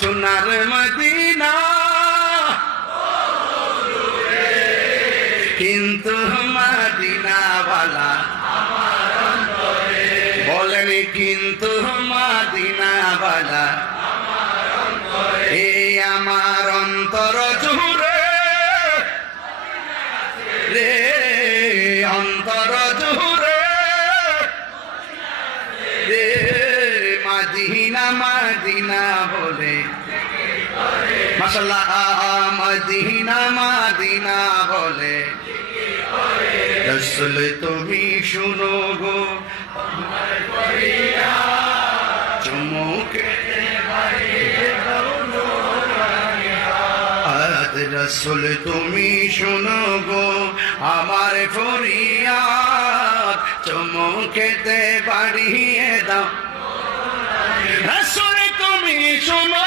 সোনার মদিনা কিন্তু মদিনাওয়ালা বলেন কিন্তু মদিনাওয়ালা এই আমার অন্তর জুড়ে রে অন্তর জুড়ে রে মদিনা মদিনা বলে মাশাআল্লাহ মদিনা মদিনা বলে রাসূল তুমি শুনো গো চুমুকে রাসূল তুমি শুনো গো আমার ফরিয়াদ চুমুকেতে বাড়িয়ে দাও রাসূল তুমি শুনো